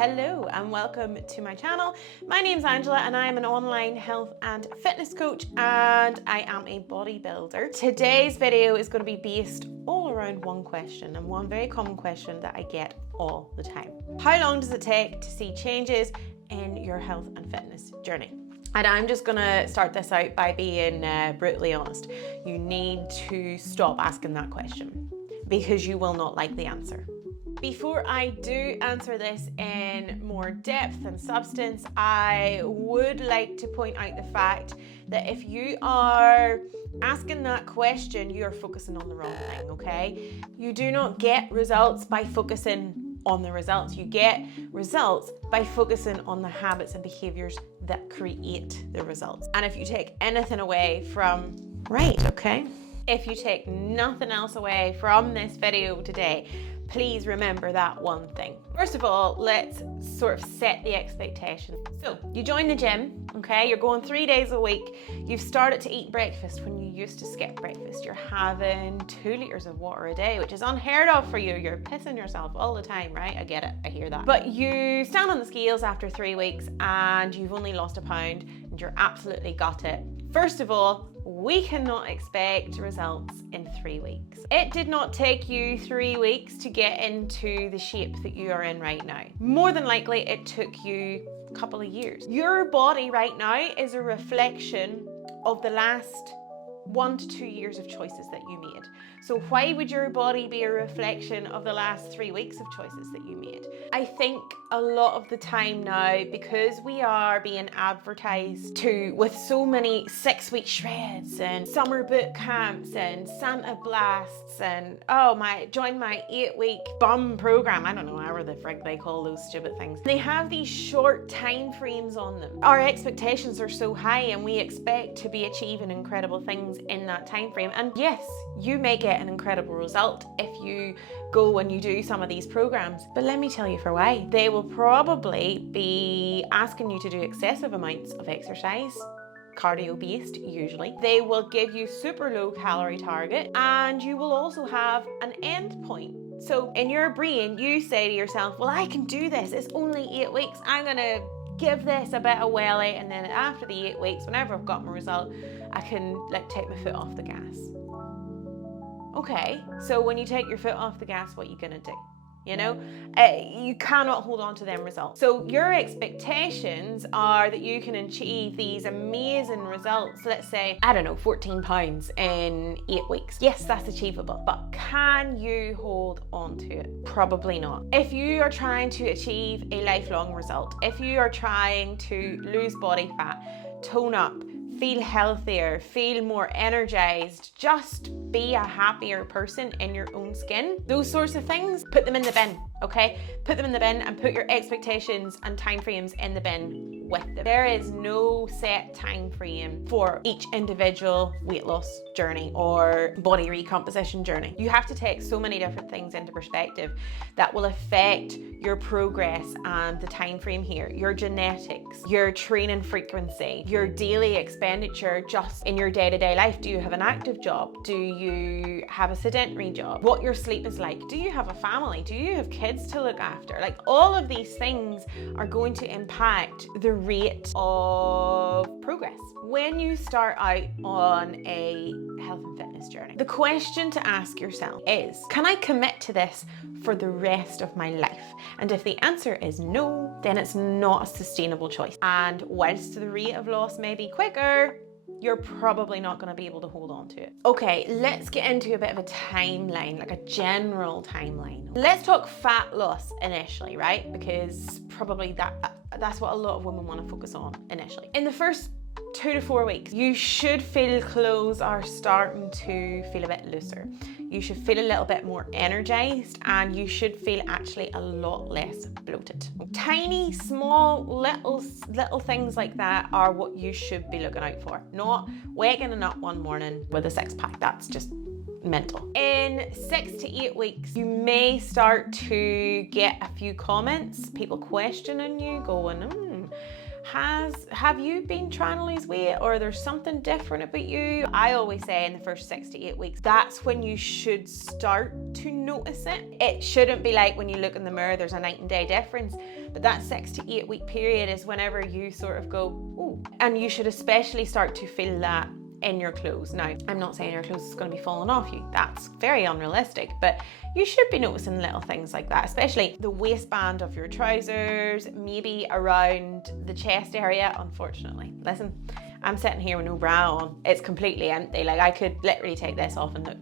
Hello and welcome to my channel. My name's Angela and I am an online health and fitness coach and I am a bodybuilder. Today's video is going to be based all around one question, and one very common question that I get all the time. How long does it take to see changes in your health and fitness journey? And I'm just gonna start this out by being brutally honest. You need to stop asking that question because you will not like the answer. Before I do answer this in more depth and substance, I would like to point out the fact that if you are asking that question, you are focusing on the wrong thing, okay? You do not get results by focusing on the results. You get results by focusing on the habits and behaviors that create the results. And if you take anything away from, if you take nothing else away from this video today, please remember that one thing. First of all, let's sort of set the expectation. So you join the gym, okay? You're going 3 days a week. You've started to eat breakfast when you used to skip breakfast. You're having 2 liters of water a day, which is unheard of for you. You're pissing yourself all the time, right? I get it, I hear that. But you stand on the scales after 3 weeks and you've only lost a pound and you're absolutely got it. First of all, we cannot expect results in 3 weeks. It did not take you 3 weeks to get into the shape that you are in right now. More than likely, it took you a couple of years. Your body right now is a reflection of the last 1 to 2 years of choices that you made. So why would your body be a reflection of the last 3 weeks of choices that you made? I think a lot of the time now, because we are being advertised to with so many 6-week shreds and summer boot camps and Santa blasts and join my 8-week bum program. I don't know, however the frig they call those stupid things. They have these short time frames on them. Our expectations are so high and we expect to be achieving incredible things in that time frame. And yes, you may get an incredible result if you go and you do some of these programs, but let me tell you for why. They will probably be asking you to do excessive amounts of exercise, cardio based usually. They will give you super low calorie target and you will also have an end point. So in your brain, you say to yourself, well, I can do this. It's only 8 weeks. I'm gonna give this a bit of welly, and then after the 8 weeks, whenever I've got my result, I can take my foot off the gas. Okay, so when you take your foot off the gas, what are you gonna do? You know, you cannot hold on to them results. So your expectations are that you can achieve these amazing results. Let's say, I don't know, 14 pounds in 8 weeks. Yes, that's achievable, but can you hold on to it? Probably not. If you are trying to achieve a lifelong result, if you are trying to lose body fat, tone up, feel healthier, feel more energized, just be a happier person in your own skin, those sorts of things, put them in the bin, okay? Put them in the bin and put your expectations and timeframes in the bin with them. There is no set time frame for each individual weight loss journey or body recomposition journey. You have to take so many different things into perspective that will affect your progress and the time frame here, your genetics, your training frequency, your daily expenditure just in your day-to-day life. Do you have an active job? Do you have a sedentary job? What your sleep is like? Do you have a family? Do you have kids to look after? Like, all of these things are going to impact the rate of progress when you start out on a health and fitness journey. The question to ask yourself is, can I commit to this for the rest of my life? And if the answer is no, then it's not a sustainable choice. And whilst the rate of loss may be quicker, you're probably not going to be able to hold on to it. Okay, let's get into a bit of a timeline, like a general timeline. Let's talk fat loss initially, right? Because probably that's what a lot of women want to focus on initially. In the first 2 to 4 weeks, you should feel clothes are starting to feel a bit looser. You should feel a little bit more energized and you should feel actually a lot less bloated. Tiny, small, little things like that are what you should be looking out for. Not waking up one morning with a 6-pack. That's just mental. In 6 to 8 weeks, you may start to get a few comments, people questioning you, going, Have you been trying to lose weight, or there's something different about you? I always say in the first 6 to 8 weeks, that's when you should start to notice it. It shouldn't be like when you look in the mirror, there's a night and day difference. But that 6 to 8 week period is whenever you sort of go, ooh, and you should especially start to feel that in your clothes. Now, I'm not saying your clothes is going to be falling off you. That's very unrealistic, but you should be noticing little things like that, especially the waistband of your trousers, maybe around the chest area. Unfortunately, listen, I'm sitting here with no bra on. It's completely empty. Like, I could literally take this off and look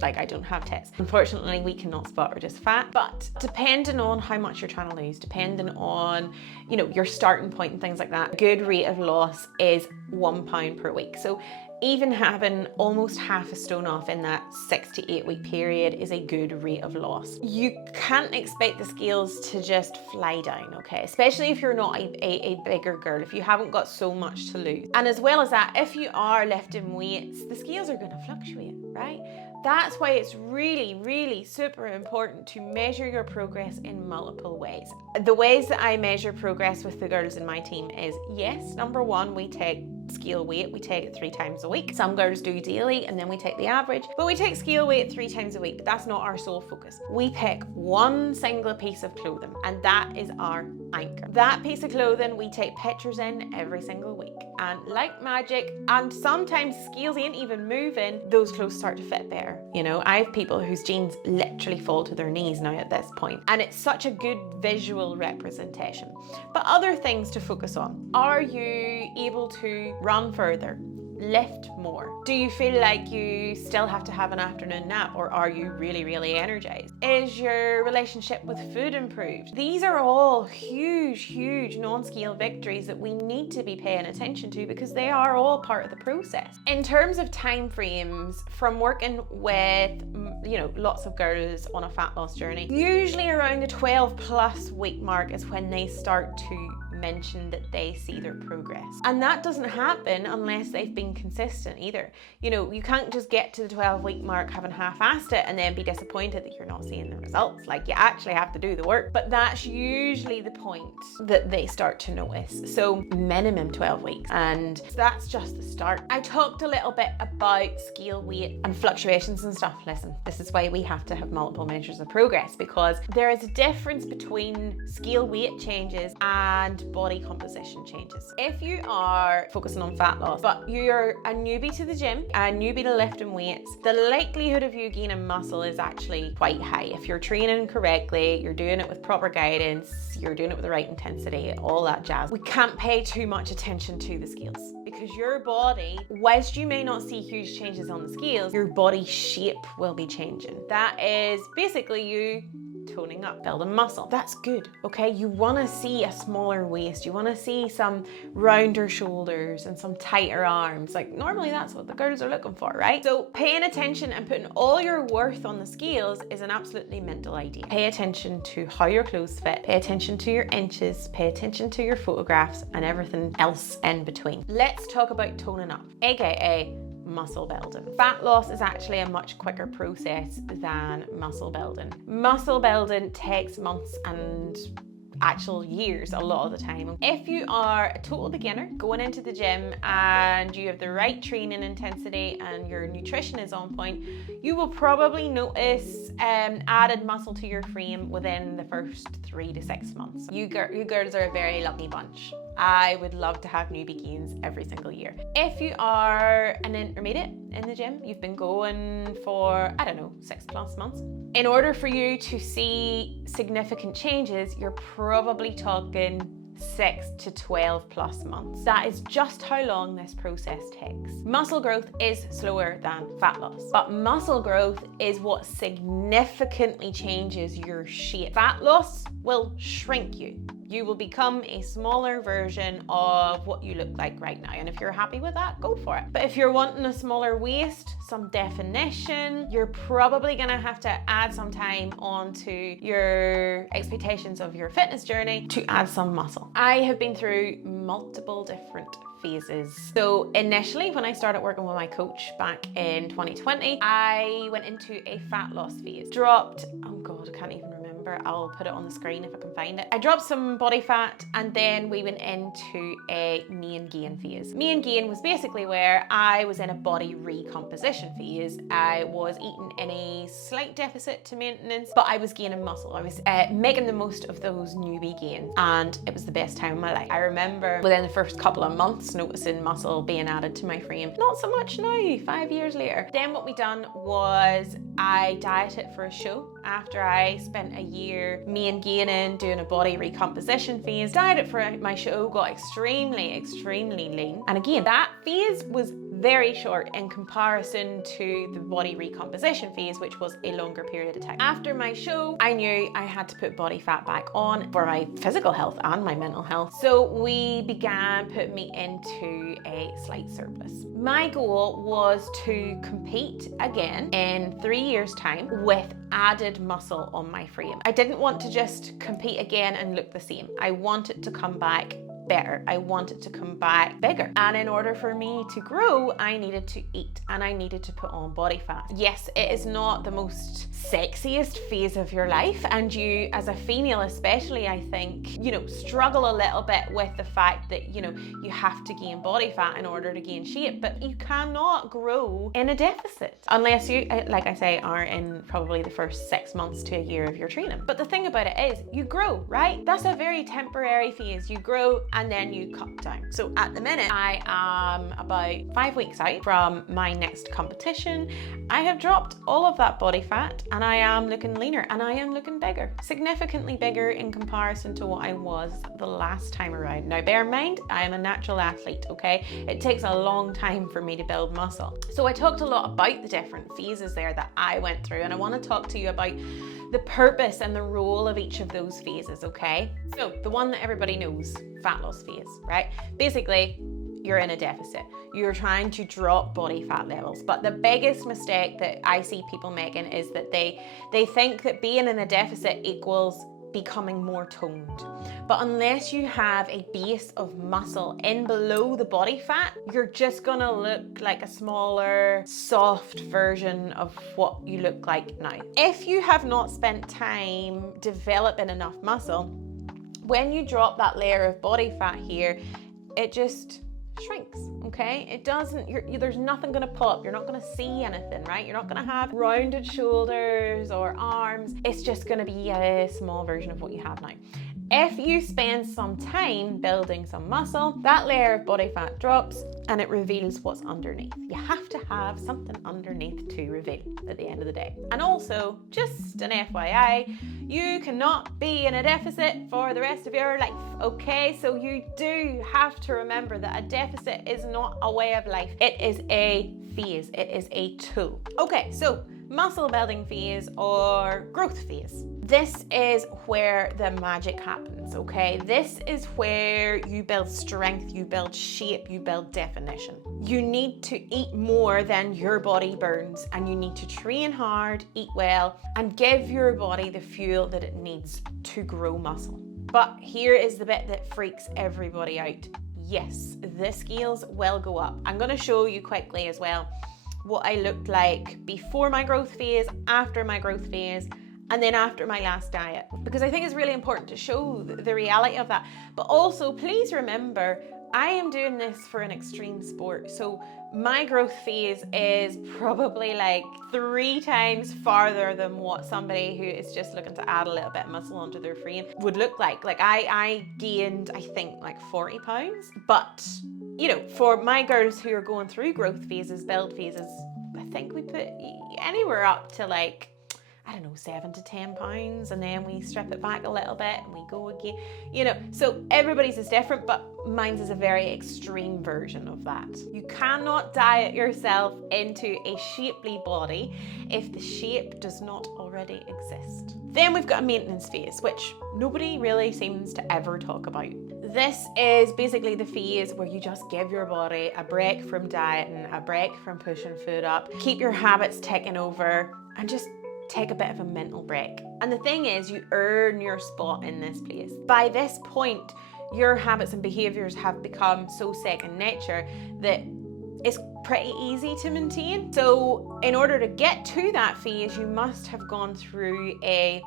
like I don't have tits. Unfortunately, we cannot spot reduced fat, but depending on how much you're trying to lose, depending on, you know, your starting point and things like that, a good rate of loss is 1 pound per week. So even having almost half a stone off in that 6 to 8 week period is a good rate of loss. You can't expect the scales to just fly down, okay? Especially if you're not a bigger girl, if you haven't got so much to lose. And as well as that, if you are lifting weights, the scales are gonna fluctuate, right? That's why it's really, really super important to measure your progress in multiple ways. The ways that I measure progress with the girls in my team is, yes, number one, we take scale weight, we take it 3 times a week. Some girls do daily and then we take the average, but we take scale weight 3 times a week. That's not our sole focus. We pick one single piece of clothing and that is our anchor. That piece of clothing we take pictures in every single week, and like magic, and sometimes scales ain't even moving, those clothes start to fit better. You know, I have people whose jeans literally fall to their knees now at this point, and it's such a good visual representation. But other things to focus on: are you able to run further, lift more? Do you feel like you still have to have an afternoon nap, or are you really, really energized? Is your relationship with food improved? These are all huge non-scale victories that we need to be paying attention to, because they are all part of the process. In terms of time frames, from working with, you know, lots of girls on a fat loss journey, usually around the 12+ week mark is when they start to mention that they see their progress. And that doesn't happen unless they've been consistent either. You know, you can't just get to the 12-week mark having half-assed it and then be disappointed that you're not seeing the results. Like, you actually have to do the work. But that's usually the point that they start to notice. So minimum 12 weeks. And that's just the start. I talked a little bit about scale weight and fluctuations and stuff. Listen, this is why we have to have multiple measures of progress, because there is a difference between scale weight changes and body composition changes. If you are focusing on fat loss, but you're a newbie to the gym, a newbie to lifting weights, the likelihood of you gaining muscle is actually quite high. If you're training correctly, you're doing it with proper guidance, you're doing it with the right intensity, all that jazz. We can't pay too much attention to the scales, because your body, whilst you may not see huge changes on the scales, your body shape will be changing. That is basically you toning up, building muscle. That's good, okay? You want to see a smaller waist, you want to see some rounder shoulders and some tighter arms. Like, normally that's what the girls are looking for, right? So paying attention and putting all your worth on the scales is an absolutely mental idea. Pay attention to how your clothes fit, pay attention to your inches, pay attention to your photographs and everything else in between. Let's talk about toning up, aka muscle building. Fat loss is actually a much quicker process than muscle building. Muscle building takes months and actual years a lot of the time. If you are a total beginner going into the gym and you have the right training intensity and your nutrition is on point, you will probably notice added muscle to your frame within the first 3 to 6 months. You girls are a very lucky bunch. I would love to have newbie gains every single year. If you are an intermediate in the gym, you've been going for, I don't know, 6+ months. In order for you to see significant changes, you're probably talking 6 to 12+ months. That is just how long this process takes. Muscle growth is slower than fat loss, but muscle growth is what significantly changes your shape. Fat loss will shrink you. You will become a smaller version of what you look like right now. And if you're happy with that, go for it. But if you're wanting a smaller waist, some definition, you're probably gonna have to add some time onto your expectations of your fitness journey to add some muscle. I have been through multiple different phases. So initially, when I started working with my coach back in 2020, I went into a fat loss phase. Dropped, oh God, I can't even remember remember. I'll put it on the screen if I can find it. I dropped some body fat, and then we went into a mean gain phase. Mean gain was basically where I was in a body recomposition phase. I was eating in a slight deficit to maintenance, but I was gaining muscle. I was making the most of those newbie gains, and it was the best time of my life. I remember within the first couple of months noticing muscle being added to my frame. Not so much now, 5 years later. Then what we done was I dieted for a show. After I spent a year mean gaining, doing a body recomposition phase, dieted for my show, got extremely lean. And again, that phase was very short in comparison to the body recomposition phase, which was a longer period of time. After my show, I knew I had to put body fat back on for my physical health and my mental health. So we began putting me into a slight surplus. My goal was to compete again in 3 years' time with added muscle on my frame. I didn't want to just compete again and look the same. I wanted to come back better. I wanted to come back bigger. And in order for me to grow, I needed to eat and I needed to put on body fat. Yes, it is not the most sexiest phase of your life, and you as a female especially, I think, struggle a little bit with the fact that, you have to gain body fat in order to gain shape, but you cannot grow in a deficit unless you, like I say, are in probably the first 6 months to a year of your training. But the thing about it is you grow, right? That's a very temporary phase. You grow and then you cut down. So at the minute, I am about 5 weeks out from my next competition. I have dropped all of that body fat and I am looking leaner and I am looking bigger, significantly bigger in comparison to what I was the last time around. Now, bear in mind, I am a natural athlete, okay? It takes a long time for me to build muscle. So I talked a lot about the different phases there that I went through, and I want to talk to you about the purpose and the role of each of those phases, okay? So the one that everybody knows, fat loss phase, right? Basically, you're in a deficit. You're trying to drop body fat levels. But the biggest mistake that I see people making is that they think that being in a deficit equals becoming more toned. But unless you have a base of muscle in below the body fat, you're just gonna look like a smaller, soft version of what you look like now. If you have not spent time developing enough muscle, when you drop that layer of body fat here, it just shrinks, okay? It doesn't, there's nothing gonna pop. You're not gonna see anything, right? You're not gonna have rounded shoulders or arms. It's just gonna be a small version of what you have now. If you spend some time building some muscle, that layer of body fat drops and it reveals what's underneath. You have to have something underneath to reveal at the end of the day. And also, just an FYI, you cannot be in a deficit for the rest of your life, okay? So you do have to remember that a deficit is not a way of life. It is a phase, it is a tool. Okay, so muscle building phase or growth phase. This is where the magic happens, okay? This is where you build strength, you build shape, you build definition. You need to eat more than your body burns, and you need to train hard, eat well, and give your body the fuel that it needs to grow muscle. But here is the bit that freaks everybody out. Yes, the scales will go up. I'm gonna show you quickly as well what I looked like before my growth phase, after my growth phase, and then after my last diet, because I think it's really important to show the reality of that. But also, please remember, I am doing this for an extreme sport. So my growth phase is probably like 3 times farther than what somebody who is just looking to add a little bit of muscle onto their frame would look like. Like I gained, I think, like 40 pounds. But, for my girls who are going through growth phases, build phases, I think we put anywhere up to like, 7 to 10 pounds, and then we strip it back a little bit and we go again, so everybody's is different, but mine's is a very extreme version of that. You cannot diet yourself into a shapely body if the shape does not already exist. Then we've got a maintenance phase, which nobody really seems to ever talk about. This is basically the phase where you just give your body a break from dieting, a break from pushing food up, keep your habits ticking over, and just take a bit of a mental break. And the thing is, you earn your spot in this place. By this point, your habits and behaviors have become so second nature that it's pretty easy to maintain. So in order to get to that phase, you must have gone through a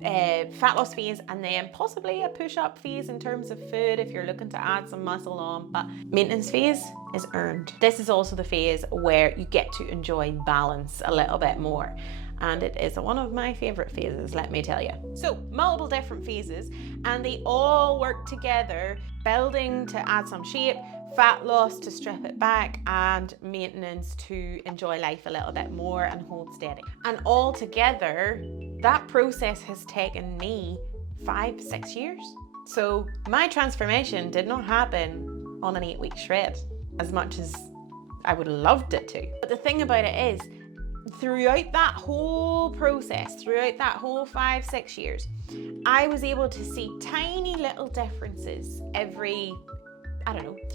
fat loss phase, and then possibly a push-up phase in terms of food if you're looking to add some muscle on, but maintenance phase is earned. This is also the phase where you get to enjoy balance a little bit more. And it is one of my favorite phases, let me tell you. So multiple different phases, and they all work together, building to add some shape, fat loss to strip it back, and maintenance to enjoy life a little bit more and hold steady. And all together, that process has taken me 5-6 years. So my transformation did not happen on an 8-week shred, as much as I would have loved it to. But the thing about it is, throughout that whole process, throughout that whole 5-6 years, I was able to see tiny little differences every,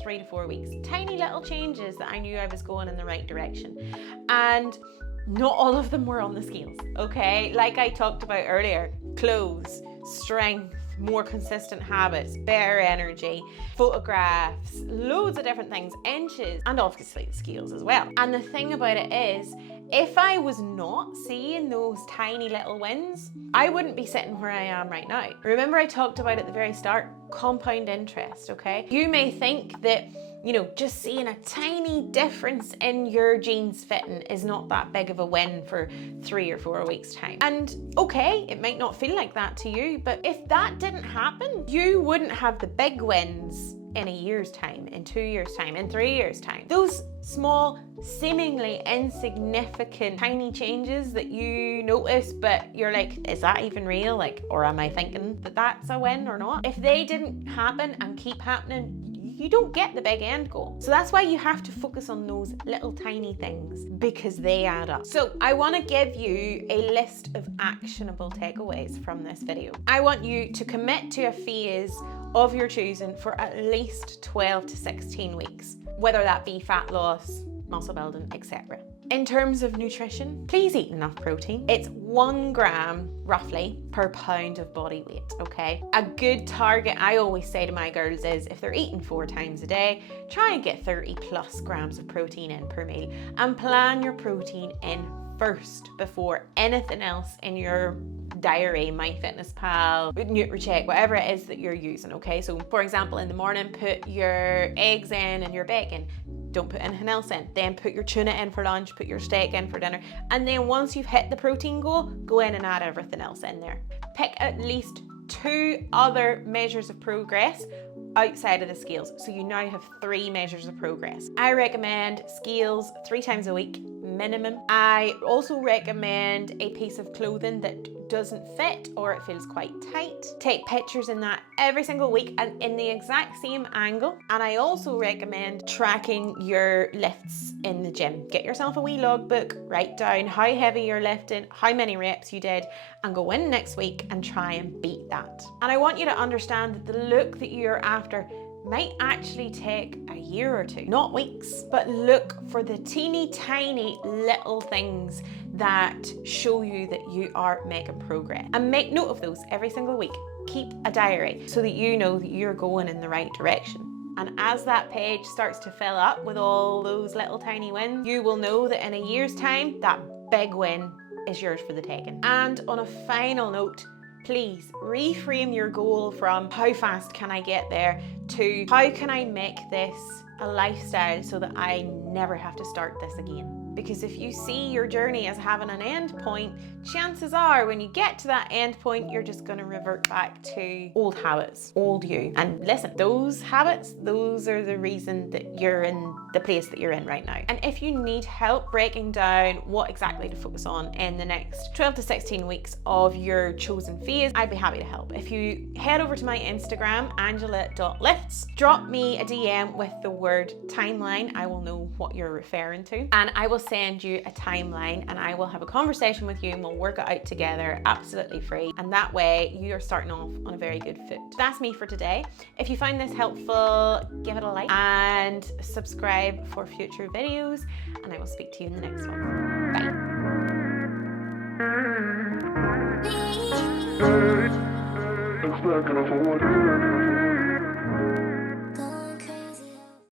3 to 4 weeks. Tiny little changes that I knew I was going in the right direction. And not all of them were on the scales, okay? Like I talked about earlier, clothes, strength, more consistent habits, better energy, photographs, loads of different things, inches, and obviously the scales as well. And the thing about it is, if I was not seeing those tiny little wins, I wouldn't be sitting where I am right now. Remember I talked about at the very start, compound interest, okay? You may think that, just seeing a tiny difference in your jeans fitting is not that big of a win for 3 or 4 weeks time. And okay, it might not feel like that to you, but if that didn't happen, you wouldn't have the big wins in a year's time, in 2 years' time, in 3 years' time. Those small, seemingly insignificant, tiny changes that you notice, but you're like, is that even real? Or am I thinking that that's a win or not? If they didn't happen and keep happening, you don't get the big end goal. So that's why you have to focus on those little tiny things, because they add up. So I want to give you a list of actionable takeaways from this video. I want you to commit to a phase of your choosing for at least 12 to 16 weeks, whether that be fat loss, muscle building, etc. In terms of nutrition, please eat enough protein. It's 1 gram roughly per pound of body weight, okay? A good target, I always say to my girls, is if they're eating 4 times a day, try and get 30 plus grams of protein in per meal, and plan your protein in first before anything else in your diary, MyFitnessPal, NutriCheck, whatever it is that you're using, okay? So for example, in the morning, put your eggs in and your bacon. Don't put anything else in. Then put your tuna in for lunch, put your steak in for dinner. And then once you've hit the protein goal, go in and add everything else in there. Pick at least 2 other measures of progress outside of the scales. So you now have 3 measures of progress. I recommend scales 3 times a week minimum. I also recommend a piece of clothing that doesn't fit or it feels quite tight. Take pictures in that every single week and in the exact same angle. And I also recommend tracking your lifts in the gym. Get yourself a wee logbook, write down how heavy you're lifting, how many reps you did, and go in next week and try and beat that. And I want you to understand that the look that you're after might actually take a year or 2, not weeks, but look for the teeny tiny little things that show you that you are making progress, and make note of those every single week. Keep a diary so that you know that you're going in the right direction. And as that page starts to fill up with all those little tiny wins, you will know that in a year's time, that big win is yours for the taking. And on a final note, please reframe your goal from how fast can I get there to how can I make this a lifestyle so that I never have to start this again. Because if you see your journey as having an end point, chances are when you get to that end point, you're just going to revert back to old habits, old you. And listen, those habits, those are the reason that you're in the place that you're in right now. And if you need help breaking down what exactly to focus on in the next 12 to 16 weeks of your chosen phase, I'd be happy to help. If you head over to my Instagram, angela.lifts, drop me a DM with the word timeline. I will know what you're referring to, and I will send you a timeline and I will have a conversation with you and we'll work it out together, absolutely free. And that way you are starting off on a very good foot. That's me for today. If you find this helpful, give it a like and subscribe for future videos, and I will speak to you in the next one. Bye.